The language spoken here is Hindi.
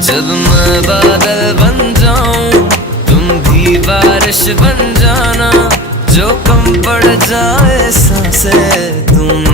जब मैं बादल बन जाऊं तुम भी बारिश बन जाना, जो कम पड़ जाए सांसें तुम